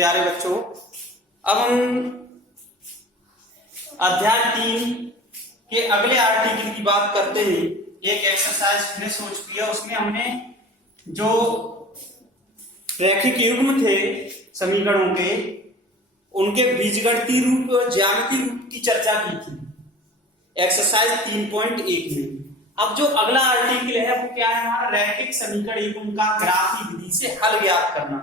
प्यारे बच्चों, अब हम अध्याय 3 के अगले आर्टिकल की बात करते हैं। एक एक्सरसाइज फिनिश हो चुकी है, उसमें हमने जो रैखिक युग्म थे समीकरणों के, उनके बीजगणितीय रूप और ज्यामितीय रूप की चर्चा की थी एक्सरसाइज 3.1 में। अब जो अगला आर्टिकल है वो क्या है हमारा, रैखिक समीकरण युग्म का ग्राफी विधि से हल ज्ञात करना।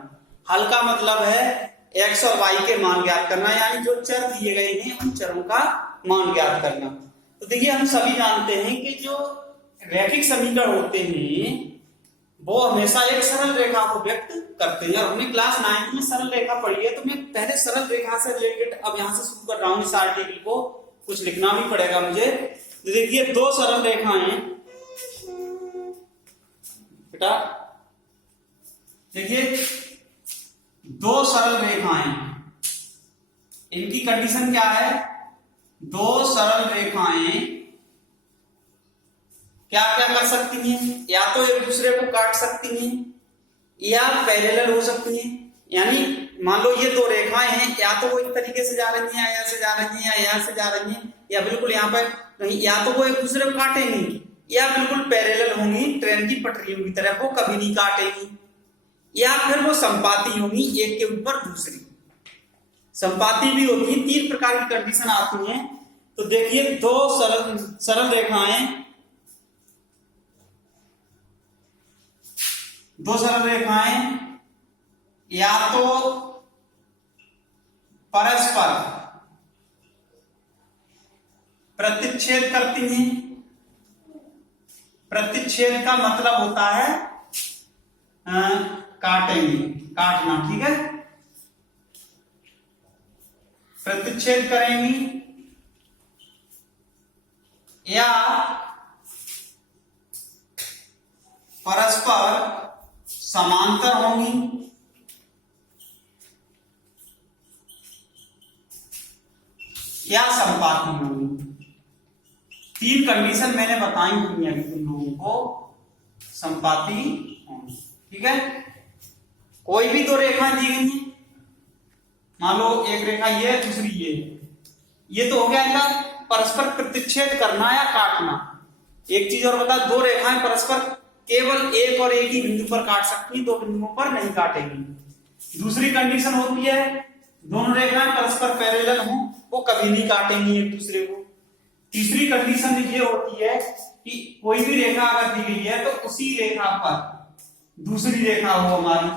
हल का मतलब है x और y के मान ज्ञात करना, यानी जो चर दिए गए हैं उन चरों का मान ज्ञात करना। तो देखिए, हम सभी जानते हैं कि जो रैखिक समीकरण होते हैं वो हमेशा एक सरल रेखा को व्यक्त करते हैं। और हमने क्लास 9 में सरल रेखा पढ़ी है, तो मैं पहले सरल रेखा से रिलेटेड अब यहां से शुरू कर रहा हूं। इस आर्टिकल को कुछ लिखना भी पड़ेगा मुझे। तो देखिए, दो सरल रेखाएं बेटा, देखिए दो सरल रेखाएं, इनकी कंडीशन क्या है, दो सरल रेखाएं क्या क्या कर सकती हैं, या तो एक दूसरे को काट सकती हैं या पैरेलल हो सकती हैं। यानी मान लो ये दो रेखाएं हैं, या तो वो इस तरीके से जा रही हैं, यहाँ से जा रही हैं, या यहाँ से जा रही हैं, या बिल्कुल यहाँ पर नहीं, या तो वो एक दूसरे को काटेंगी या बिल्कुल पैरेलल होंगी ट्रेन की पटरियों की तरह, वो कभी नहीं काटेंगी, या फिर वो संपाती होंगी एक के ऊपर दूसरी। संपाती भी होती है, 3 प्रकार की कंडीशन आती हैं। तो देखिए, दो सरल रेखाएं या तो परस्पर प्रतिच्छेद करती हैं। प्रतिच्छेद का मतलब होता है काटेंगे, काटना, ठीक है। प्रतिच्छेद करेंगी या परस्पर समांतर होंगी या संपाती होंगी। 3 कंडीशन मैंने बताई हुई है अभी तुम लोगों को, संपाती होंगी, ठीक है। कोई भी दो रेखाएं दी गई हैं, मान लो एक रेखा ये है, दूसरी ये तो हो गया इनका परस्पर प्रतिच्छेद करना या काटना। एक चीज और बता, दो रेखाएं परस्पर केवल एक और एक ही बिंदु पर काट सकती, दो बिंदुओं पर नहीं काटेंगी। दूसरी कंडीशन होती है दोनों रेखाएं परस्पर पैरेलल हों, वो कभी नहीं काटेंगी एक दूसरे को। तीसरी कंडीशन ये होती है कि कोई भी रेखा अगर दी गई है तो उसी रेखा पर दूसरी रेखा हो हमारी,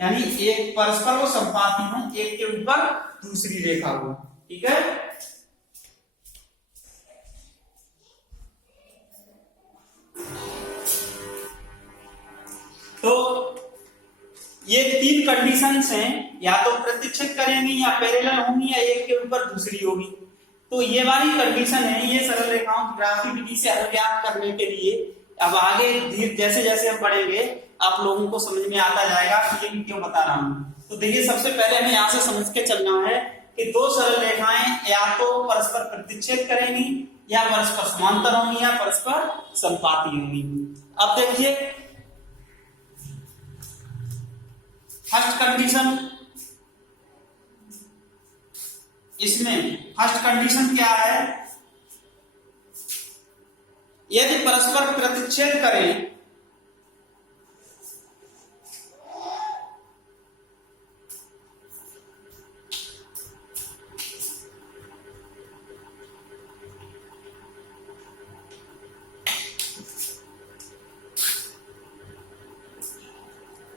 यानी एक परस्पर वो संपाती हो, एक के ऊपर दूसरी रेखा हो, ठीक है। तो ये 3 कंडीशंस हैं, या तो प्रतिच्छेद करेंगी या पैरेलल होंगी या एक के ऊपर दूसरी होगी। तो ये वाली कंडीशन है, ये सरल रेखाओं की ग्राफी विधि से हल ज्ञात करने के लिए। अब आगे धीरे जैसे जैसे हम पढ़ेंगे आप लोगों को समझ में आता जाएगा कि ये क्यों बता रहा हूं। तो देखिए, सबसे पहले हमें यहां से समझ के चलना है कि दो सरल रेखाएं या तो परस्पर प्रतिच्छेद करेंगी या परस्पर समांतर होंगी या परस्पर संपाती होंगी। अब देखिए, फर्स्ट कंडीशन, इसमें फर्स्ट कंडीशन क्या है, यदि परस्पर प्रतिच्छेद करें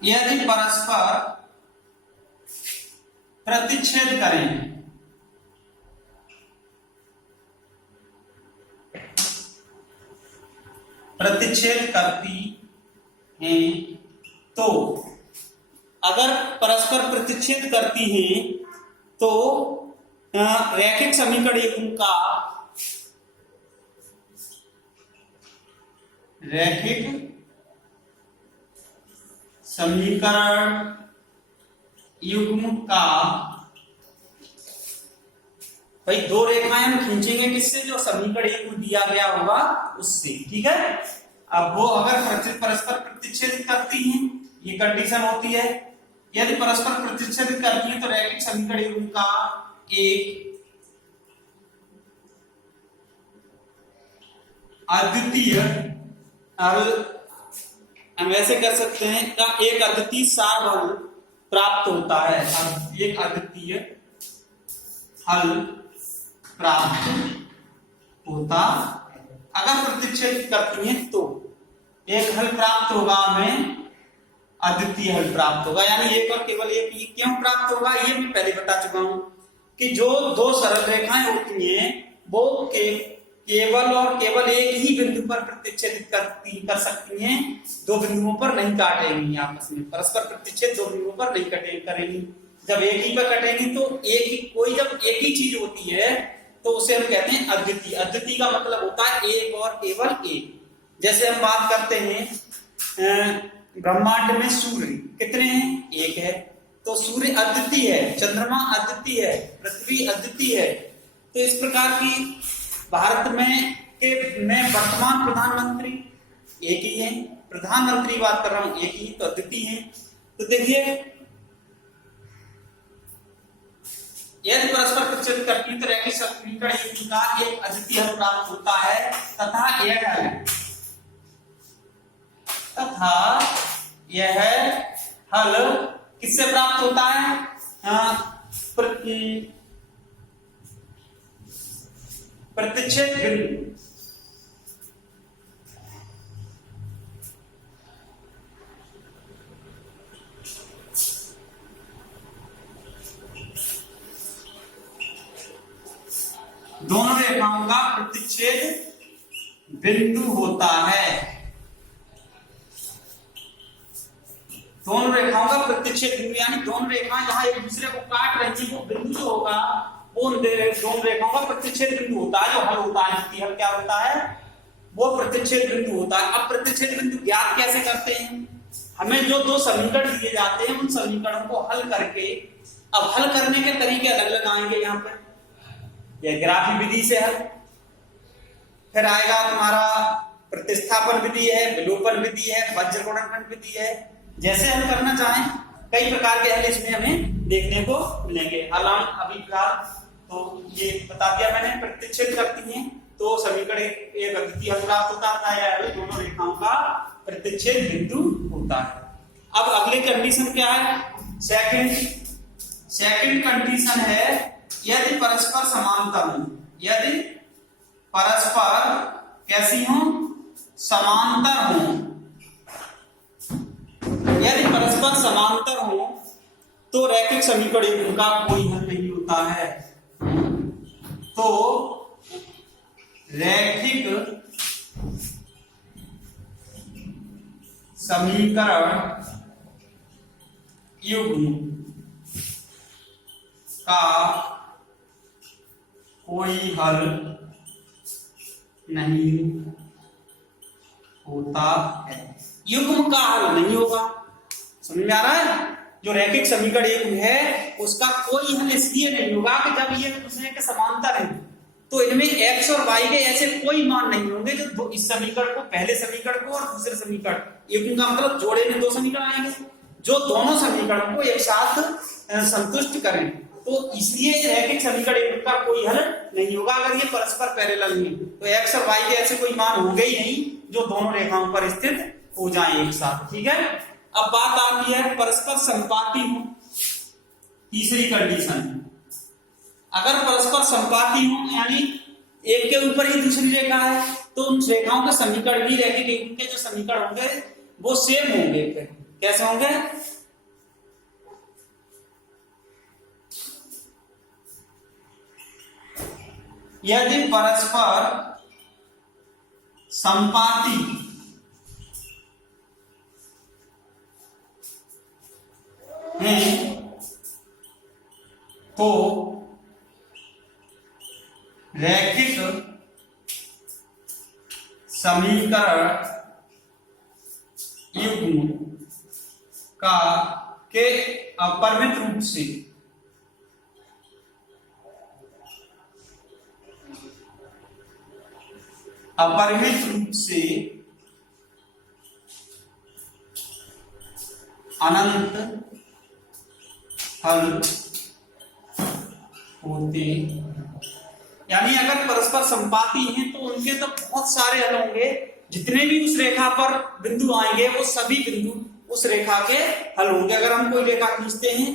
यदि परस्पर प्रतिच्छेद करें प्रतिच्छेद करती हैं, तो अगर परस्पर प्रतिच्छेद करती हैं तो रैखिक समीकरण युग्म का रैखिक समीकरण युग्म का, भाई दो रेखाएं हम खींचेंगे किससे, जो समीकरण युग्म दिया गया होगा उससे, ठीक है। अब वो अगर परस्पर प्रतिच्छेद करती हैं, ये कंडीशन होती है, यदि परस्पर प्रतिच्छेदित करती है तो रैखिक समीकरण युग्म का एक अद्वितीय हल, हम ऐसे कर सकते हैं, का एक अद्वितीय सार प्राप्त होता है। एक अद्वितीय हल प्राप्त होता अगर प्रतिच्छेदित करती है तो एक हल प्राप्त होगा, हमें अद्वितीय हल प्राप्त होगा। यानी एक और केवल एक ही क्यों प्राप्त होगा, ये मैं पहले बता चुका हूं कि जो दो सरल रेखाएं होती हैं वो केवल और केवल एक ही बिंदु पर प्रतिच्छेदित कर सकती हैं, दो बिंदुओं पर नहीं काटेंगी आपस में। परस्पर प्रतिच्छेद दो बिंदुओं पर नहीं करेंगी। जब एक ही पर कटेंगी तो एक ही कोई जब एक ही चीज होती है तो उसे हम कहते हैं अद्वितीय। अद्वितीय का मतलब होता है एक और केवल एक। जैसे हम बात करते हैं ब्रह्मांड में सूर्य कितने हैं, एक है, तो सूर्य अद्वितीय है, चंद्रमा अद्वितीय है, पृथ्वी अद्वितीय है। तो इस प्रकार की भारत में वर्तमान प्रधानमंत्री एक ही है, प्रधानमंत्री बात कर रहा हूं एक ही, तो अद्वितीय है। तो देखिए यदि परस्पर प्रतिच्छेद करती तो रैखिक समीकरण युग्म का एक अद्वितीय हल प्राप्त होता है तथा यह हल किससे प्राप्त होता है, प्रतिच्छेद बिंदु दोनों रेखाओं का प्रतिच्छेद बिंदु होता है। दोनों रेखाओं का प्रतिच्छेद बिंदु यानी दोनों रेखाएं जहां एक दूसरे को काट रही है वो बिंदु जो होगा वो दोनों रेखाओं का प्रतिच्छेद बिंदु होता है। जो हल होता है, हल क्या होता है, वो प्रतिच्छेद बिंदु होता है। अब प्रतिच्छेद बिंदु ज्ञात कैसे करते हैं, हमें जो दो समीकरण दिए जाते हैं उन समीकरणों को हल करके, अब हल करने के तरीके अलग अलग आएंगे। यहाँ पर यह ग्राफी विधि से हल, फिर आएगा तुम्हारा प्रतिस्थापन विधि है, विलोपन विधि है, वज्र गुणनखंड विधि है। जैसे हल करना चाहें कई प्रकार के हल इसमें हमें देखने को मिलेंगे। हालांकि अभी फिलहाल तो ये बता दिया मैंने, प्रतिच्छेद करती हैं तो समीकरण एक अद्वितीय हल प्राप्त होता है, या दोनों रेखाओं का प्रतिच्छेद बिंदु होता है। अब अगली कंडीशन क्या है, सेकंड कंडीशन है यदि परस्पर समांतर हो, यदि परस्पर कैसी हो, समांतर हो। यदि परस्पर समांतर हो तो रैखिक समीकरण युग्म का कोई हल नहीं होता है। तो रैखिक समीकरण युग्म का कोई हल नहीं होता है। युग्म का हल नहीं होगा, समझ में आ रहा है। जो रैखिक समीकरण युग्म है उसका कोई हल इसलिए नहीं होगा कि जब ये दूसरे के समांतर है तो इनमें x और y के ऐसे कोई मान नहीं होंगे जो इस समीकरण को, पहले समीकरण को और दूसरे समीकरण, युग्म का मतलब जोड़े में दो समीकरण आएंगे जो दोनों समीकरणों को एक साथ संतुष्ट करें। तो इसलिए रैखिक समीकरण युग्म का कोई हल नहीं होगा अगर ये परस्पर पैरेलल नहीं, तो x और y के ऐसे कोई मान होंगे ही नहीं जो दोनों रेखाओं पर स्थित हो जाएं एक साथ। ठीक है, अब बात आती है परस्पर संपाती हो। तीसरी कंडीशन, अगर परस्पर संपाती हो यानी एक के ऊपर ही दूसरी रेखा है तो उन रेखाओं के समीकरण भी रैखिक युग्म के जो समीकरण होंगे वो सेम होंगे। फिर कैसे होंगे, यदि परस्पर संपाती हैं तो रैखिक समीकरण युग्म का के अपरिमित रूप से अनंत हल होते, यानी अगर परस्पर संपाती हैं तो उनके तो बहुत सारे हल होंगे, जितने भी उस रेखा पर बिंदु आएंगे वो सभी बिंदु उस रेखा के हल होंगे। अगर हम कोई रेखा खींचते हैं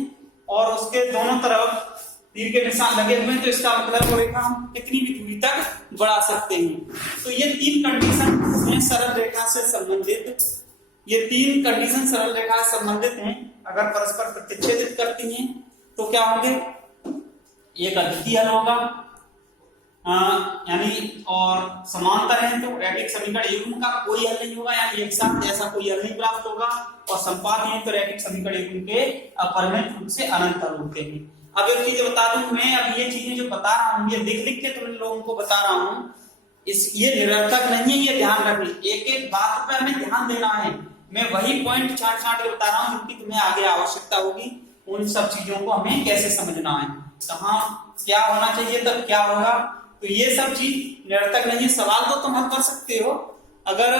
और उसके दोनों तरफ तीर के निशान लगे हुए हैं तो इसका मतलब वो रेखा हम कितनी भी दूरी तक बढ़ा सकते हैं। तो ये तीन कंडीशन हैं सरल रेखा से संबंधित, ये तीन कंडीशन सरल रेखा से संबंधित हैं। अगर परस्पर प्रतिच्छेदित करती हैं तो क्या होंगे, एक अद्वितीय हल होगा, यानी और समांतर है तो रैखिक समीकरण युग्म का कोई हल नहीं होगा, यानी एक साथ ऐसा कोई हल नहीं प्राप्त होगा, और संपाती है तो रैखिक समीकरण युग्म के अपरिमित रूप से अनंत हल होते हैं। अब एक चीज बता दूं, मैं अब ये चीजें जो बता रहा हूँ ये लिख लिख के तुम लोगों को बता रहा हूँ, ये निरर्थक नहीं है, ये ध्यान रखना, एक एक बात पर हमें ध्यान देना है। मैं वही पॉइंट छाट छाट के बता रहा हूँ जिनकी तुम्हें आगे आवश्यकता होगी, उन सब चीजों को हमें कैसे समझना है, कहाँ क्या होना चाहिए तब क्या होगा। तो ये सब चीज निरर्थक नहीं है। सवाल तो तुम हल कर सकते हो, अगर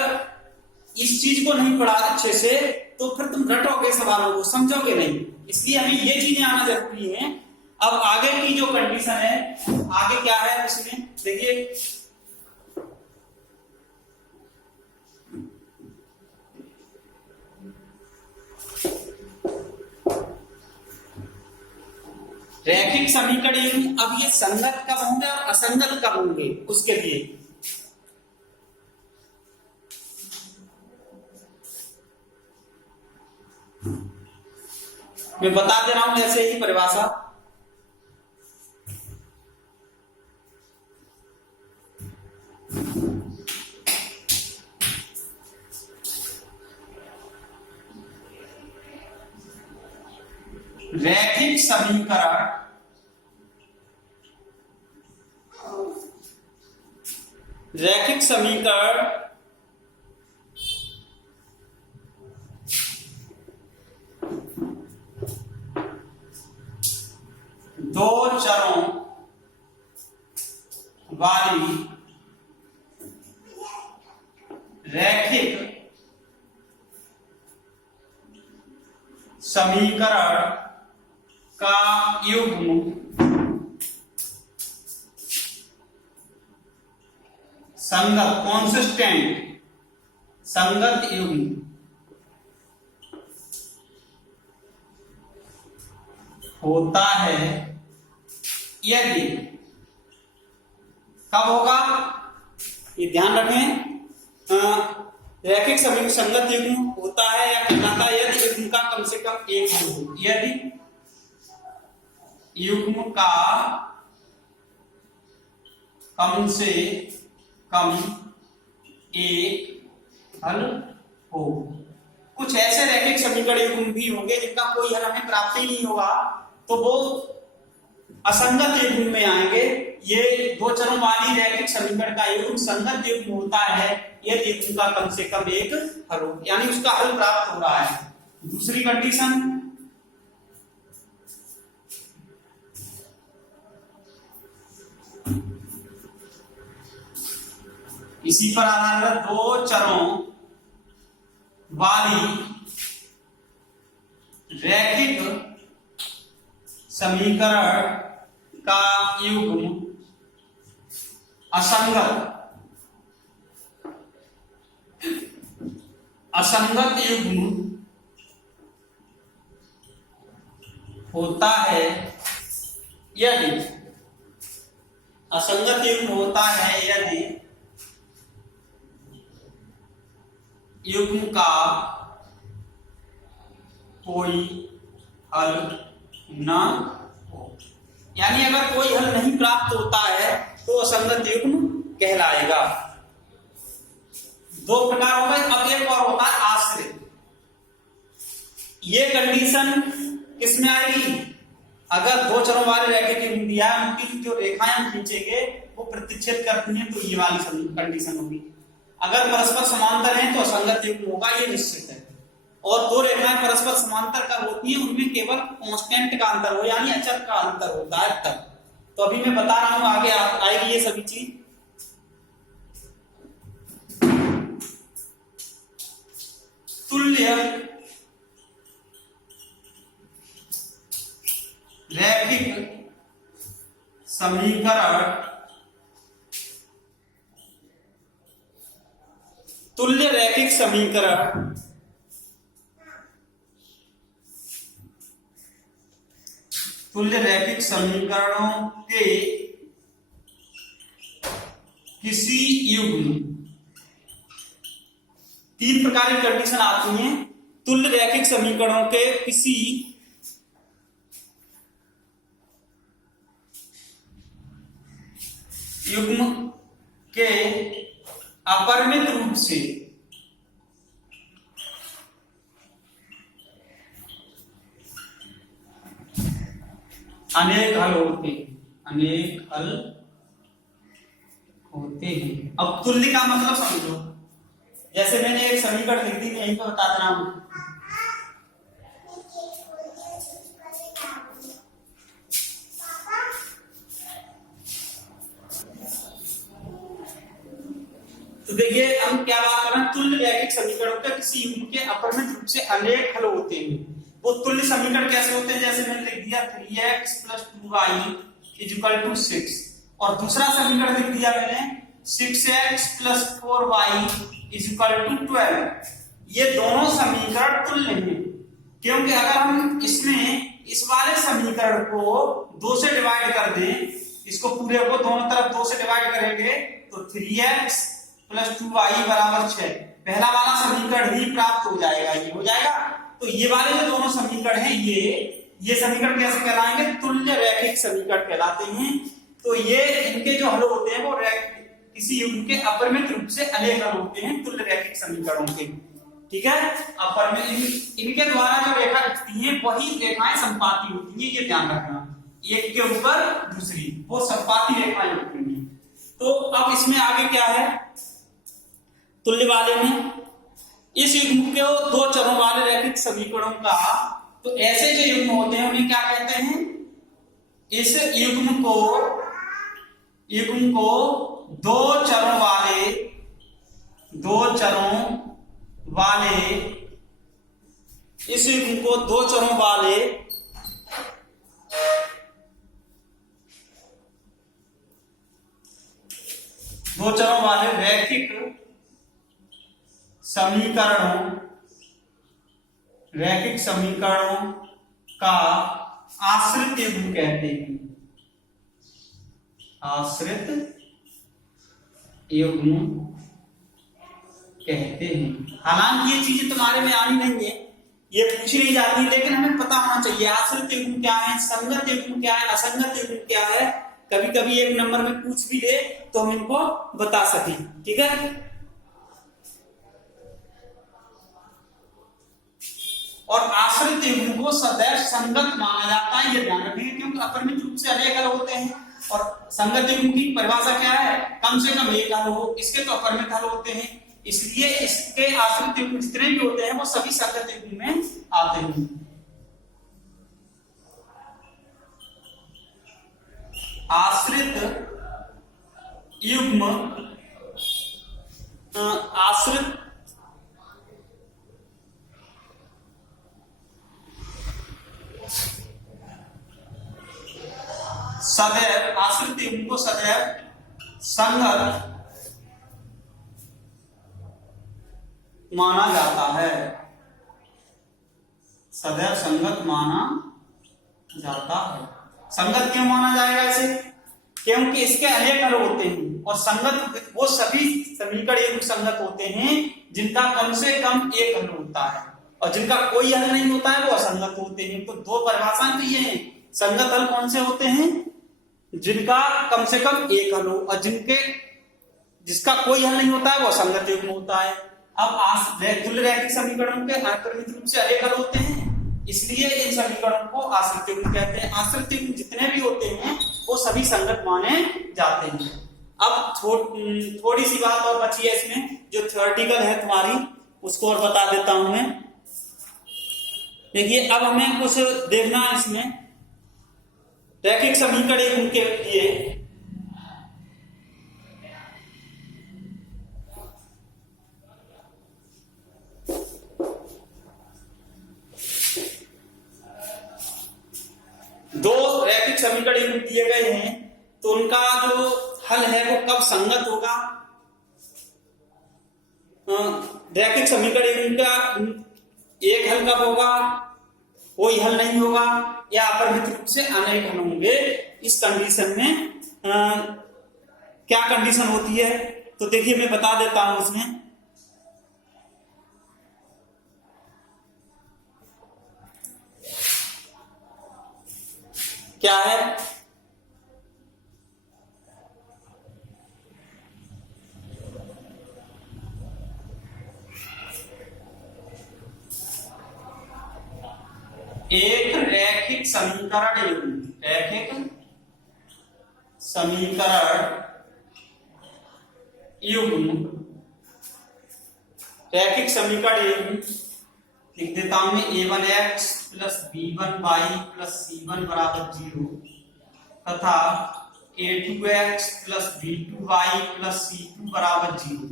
इस चीज को नहीं पढ़ा अच्छे से तो फिर तुम रटोगे सवालों को, समझोगे नहीं, इसलिए हमें ये चीजें आना जरूरी है। अब आगे की जो कंडीशन है, आगे क्या है उसमें देखिए, रैखिक समीकरण युग्म, अब ये संगत कब होंगे और असंगत कब होंगे, उसके लिए मैं बता दे रहा हूं ऐसे ही परिभाषा। रैखिक समीकरण दो चरों वाली रैखिक समीकरण का युग्म संगत कॉन्सिस्टेंट संगत युग्म होता है यदि, कब होगा ये ध्यान रखें, रैखिक समीकरण संगत युग्म होता है या कहलाता है यदि युग्म का कम से कम एक हल हो, यदि युग्म का कम से कम एक हल हो। कुछ ऐसे रैखिक समीकरण युग्म भी होंगे जिनका कोई हल हमें प्राप्त ही नहीं होगा, तो वो असंगत युग्म में आएंगे। ये दो चरों वाली रैखिक समीकरण का युग्म संगत युग्म होता है यदि युग्म का कम से कम एक हल हो, यानी उसका हल प्राप्त हो रहा है। दूसरी कंडीशन, इसी पर आधारित दो चरों वाली रैखिक समीकरण का युग्म असंगत युग्म होता है यदि, असंगत युग्म होता है यदि युग्म का कोई हल न हो, यानी अगर कोई हल नहीं प्राप्त होता है तो असंगत युग्म कहलाएगा। दो प्रकार हो गए, अब एक और होता है आश्रित। ये कंडीशन किसमें आएगी, अगर दो चरों वाले रैखिक युग्म दिया है उनकी जो रेखाएं हम खींचेंगे वो प्रतिच्छेद करती हैं तो ये वाली कंडीशन होगी। अगर परस्पर समांतर हैं तो असंगत युग्म होगा, ये निश्चित है। और दो रेखाएं परस्पर समांतर कब होती हैं, उनमें केवल कांस्टेंट का अंतर हो यानी अचर का अंतर होता है तब। तो अभी मैं बता रहा हूं, आगे आएगी ये सभी चीज। तुल्य समीकरण तुल्य रैखिक समीकरण तुल्य रैखिक समीकरणों के किसी युग्म, तीन प्रकार की कंडीशन आती हैं तुल्य रैखिक समीकरणों के किसी युग्म के अपरिमित रूप से अनेक हल होते हैं, अनेक हल होते हैं। अब तुल्य का मतलब समझो, जैसे मैंने एक समीकरण लिख दी, यहीं पर बता देना हूं। तो देखिए हम क्या बात कर रहे हैं, तुल्य रैखिक समीकरणों के किसी युग्म के अपरिमित रूप से अनेक हल होते हैं। वो तुल्य समीकरण कैसे होते हैं, जैसे मैंने लिख दिया 3x + 2y = 6, और दूसरा समीकरण लिख दिया मैंने 6x + 4y = 12। ये दोनों समीकरण तुल्य हैं, क्योंकि अगर हम इसमें इस वाले समीकरण को 2 से डिवाइड कर दें, इसको पूरे को दोनों तरफ 2 से डिवाइड करेंगे तो 3x + 2y = 6, पहला वाला समीकरण ही प्राप्त हो जाएगा, ये हो जाएगा। तो ये वाले जो दोनों समीकरण हैं, ये समीकरण कैसे कहलाएंगे, तुल्य रैखिक समीकरण कहलाते हैं। तो ये इनके जो हल होते हैं वो किसी युग्म के अपरिमित रूप से अनेक हल होते हैं तुल्य रैखिक समीकरणों के, ठीक है। अपरिमित, इनके द्वारा जो रेखा दिखती है वही रेखाएं संपाती होती है, ये ध्यान रखना, एक के ऊपर दूसरी वो संपाती रेखाएं होती हैं। तो अब इसमें आगे क्या है, तुल्य वाले में इस युग्म के 2 चरों वाले रैखिक समीकरणों का, तो ऐसे जो युग्म होते हैं उन्हें क्या कहते हैं, इस युग्म को 2 चरों वाले इस युग्म को 2 चरों वाले रैखिक समीकरणों का आश्रित युग्म कहते हैं, आश्रित युग्म कहते हैं। हालांकि ये चीजें तुम्हारे में आनी नहीं है, ये पूछी नहीं जाती, लेकिन हमें पता होना चाहिए आश्रित युग्म क्या है, संगत युग्म क्या है, असंगत युग्म क्या है। कभी कभी एक नंबर में पूछ भी ले तो हम इनको बता सकें, ठीक है। और आश्रित युग्म को सदैव संगत माना जाता है, ये ध्यान रखिए, क्योंकि अपरिमित रूप से अनेक हल होते हैं। और संगत युग्म की परिभाषा क्या है, कम से कम एक हल हो, इसके तो अपरिमित हल होते हैं, इसलिए इसके आश्रित युग्म जितने भी होते हैं वो सभी संगत युग्म में आते हैं। आश्रित युग्म आश्रित युग्म को सदैव संगत माना जाता है, सदैव संगत माना जाता है। संगत क्यों माना जाएगा इसे, क्योंकि इसके अनेक हल होते हैं, और संगत वो सभी समीकरण एक संगत होते हैं जिनका कम से कम एक हल होता है, और जिनका कोई हल नहीं होता है वो असंगत होते हैं। तो 2 परिभाषाएं तो ये हैं, संगत हल कौन से होते हैं, जिनका कम से कम एक हल हो, और जिसका कोई हल नहीं होता है वो असंगत युग्म होता है। अब तुल्य रैखिक समीकरणों के अपरिमित रूप से अनेक हल होते हैं, इसलिए इन समीकरणों को आश्रित युग्म कहते हैं। आश्रित युग्म जितने भी होते हैं वो सभी संगत माने जाते हैं। अब थोड़ी सी बात और बची है इसमें, जो थ्योरेटिकल है तुम्हारी, उसको और बता देता हूं मैं। देखिए अब हमें कुछ देखना है इसमें, रैखिक समीकरण युग्म के लिए दो रैखिक समीकरण युग्म दिए गए हैं, तो उनका जो हल है वो कब संगत होगा? रैखिक समीकरण इनका एक हल कब होगा, कोई हल नहीं होगा, या अपरिमित रूप से अनेक हल होंगे। इस कंडीशन में क्या कंडीशन होती है? तो देखिए मैं बता देता हूं उसमें। क्या है? एक रैखिक समीकरण युग्म रैखिक समीकरण युग्म लिख देता हूं मैं। a1x plus b1y plus c1 बराबर 0 तथा a2x plus b2y plus c2 बराबर 0।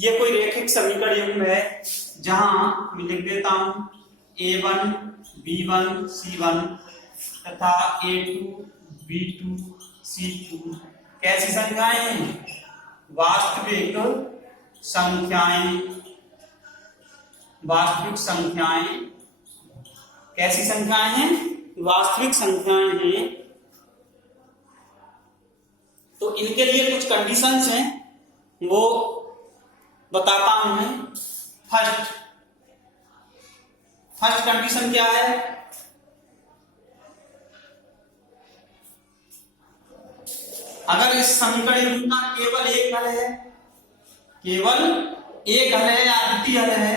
ये कोई रैखिक समीकरण युग्म है जहां मैं लिख देता हूं a1 b1 c1 तथा a2 b2 c2 कैसी संख्याएं हैं? वास्तविक संख्याएं। कैसी संख्याएं हैं? वास्तविक संख्याएं हैं। तो इनके लिए कुछ कंडीशंस हैं, वो बताता हूं मैं। फर्स्ट कंडीशन क्या है? अगर इस समीकरण का केवल एक हल है, या अद्वितीय हल है,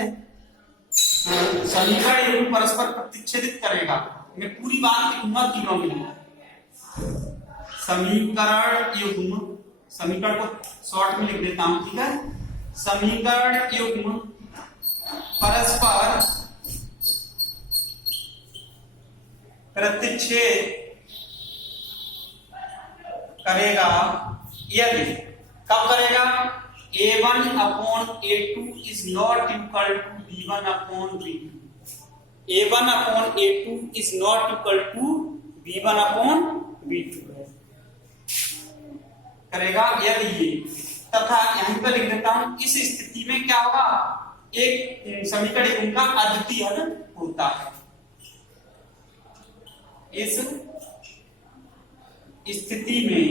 समीकरण युग्म परस्पर प्रतिच्छेदित करेगा। मैं पूरी बात लिखूंगा तीनों में। समीकरण को शॉर्ट में लिख देता हूं, ठीक है। समीकरण युग्म परस्पर प्रतिच्छेद करेगा यदि, कब करेगा? a1 upon a2 is not equal to b1 upon b2। a1 upon a2 is not equal to b1 upon b2 करेगा यदि ये, तथा यहीं पर लिख देता हूं इस स्थिति में क्या होगा? एक समीकरण युग्म का अद्वितीय हल होता है। इस स्थिति में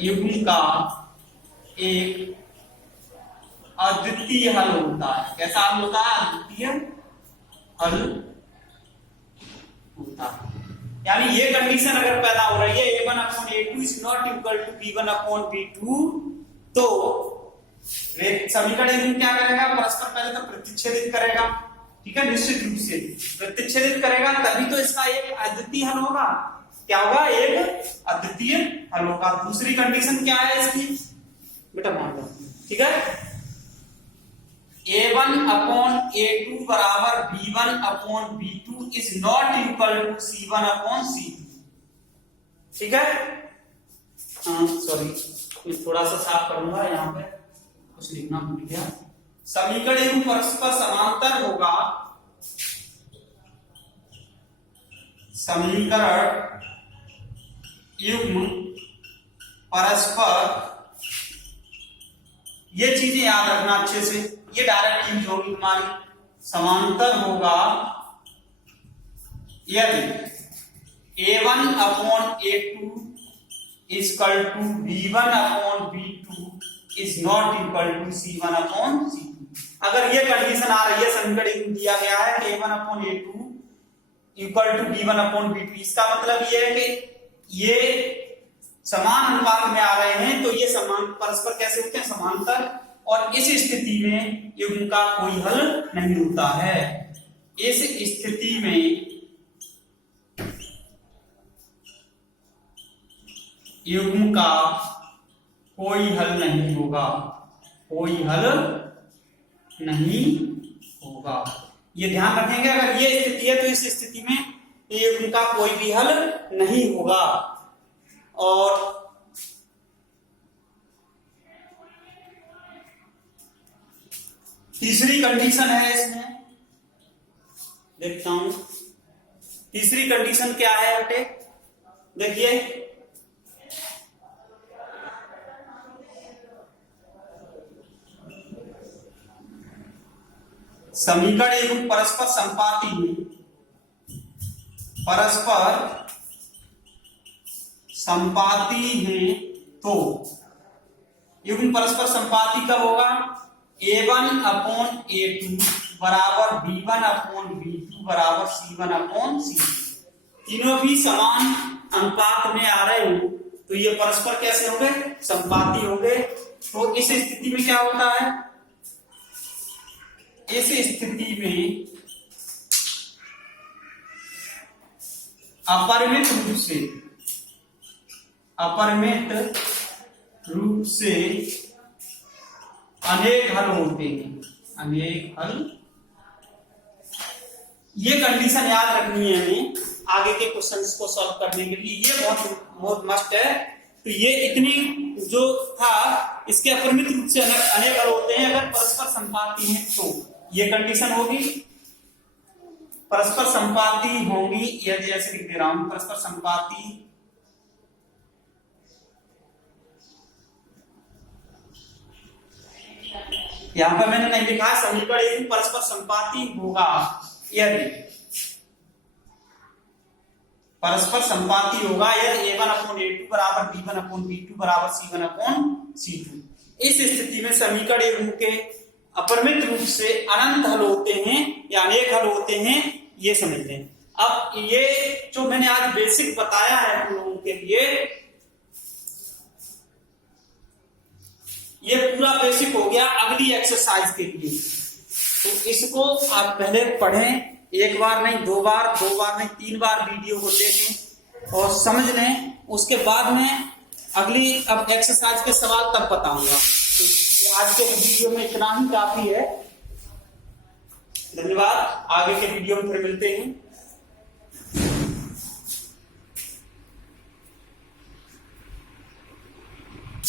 युग्म का एक अद्वितीय हल होता है। कैसा हल होता है? अद्वितीय हल होता है। यानी ये कंडीशन अगर पैदा हो रही है a1 upon a2 is not equal to b1 upon b2, तो समीकरण युग्म क्या करेगा? परस्पर पहले तो प्रतिच्छेदित करेगा, ठीक है, निश्चित रूप से प्रतिच्छेदित करेगा, तभी तो इसका एक अद्वितीय हल होगा। क्या होगा? एक अद्वितीय हल होगा। दूसरी कंडीशन क्या है इसकी? बेटा मान लो, ठीक है। a1 अपॉन a2 बराबर b1 upon b2 is not equal to c1 upon c2, ठीक है। सॉरी, मैं थोड़ा सा साफ करूंगा, यहाँ पे कुछ लिखना भूल गया। समीकरण युग्म परस्पर समांतर होगा। समीकरण युग्म परस्पर, ये चीजें याद रखना अच्छे से, ये डायरेक्ट यूज होगी तुम्हारी। समांतर होगा यदि a1 upon a2 equal to b1 upon b2 is not equal to c1 upon c2। अगर ये कंडीशन आ रही है, समीकरण दिया गया है a1 upon a2 equal to b1 upon b2, इसका मतलब ये है कि ये समान अनुपात में आ रहे हैं, तो ये समान परस्पर कैसे होते हैं? समांतर। और इस स्थिति में युग्म का कोई हल नहीं होता है। इस स्थिति में युग्म का कोई हल नहीं होगा, कोई हल नहीं होगा। ये ध्यान रखेंगे, अगर ये स्थिति है तो इस स्थिति में युग्म का कोई भी हल नहीं होगा। और तीसरी कंडीशन है इसमें, देखता हूं, तीसरी कंडीशन क्या है बेटे, देखिए समीकरण एवं परस्पर संपाती है, परस्पर संपाती है तो एवं परस्पर संपाती कब होगा, a1/a2 बराबर b1/b2 बराबर c1/c2। तीनों भी समान अनुपात में आ रहे हो तो ये परस्पर कैसे होंगे, संपाती होंगे। तो इस स्थिति में क्या होता है, इस स्थिति में अपरिमित रूप से अनेक हल होते हैं, अनेक हल। ये कंडीशन याद रखनी है हमें आगे के क्वेश्चंस को सॉल्व करने के लिए, ये बहुत मस्ट है। तो ये इतनी जो था, इसके अपरिमित रूप से अनेक हल होते हैं अगर परस्पर संपाती है तो ये कंडीशन होगी। परस्पर संपाती होंगी, यदि ऐसे लिख दे रहा हूं, परस्पर संपाती यहां पर मैंने नहीं लिखा है, समीकरण परस्पर संपाती होगा यदि परस्पर संपाती होगा यदि a1/a2 बराबर b1/b2 बराबर c1/c2। इस स्थिति में समीकरण के अपरिमित रूप से अनंत हल होते हैं या अनेक हल होते हैं, ये समझ लें। अब ये जो मैंने आज बेसिक बताया है हम लोगों के लिए, ये पूरा बेसिक हो गया अगली एक्सरसाइज के लिए। तो इसको आप पहले पढ़ें, एक बार नहीं, दो बार नहीं, 3 बार वीडियो को देखें और समझ लें। उसके बाद में अगली अब एक्सरसाइज के सवाल तब बताऊंगा। तो आज के वीडियो में इतना ही काफी है। धन्यवाद, आगे के वीडियो में फिर मिलते हैं।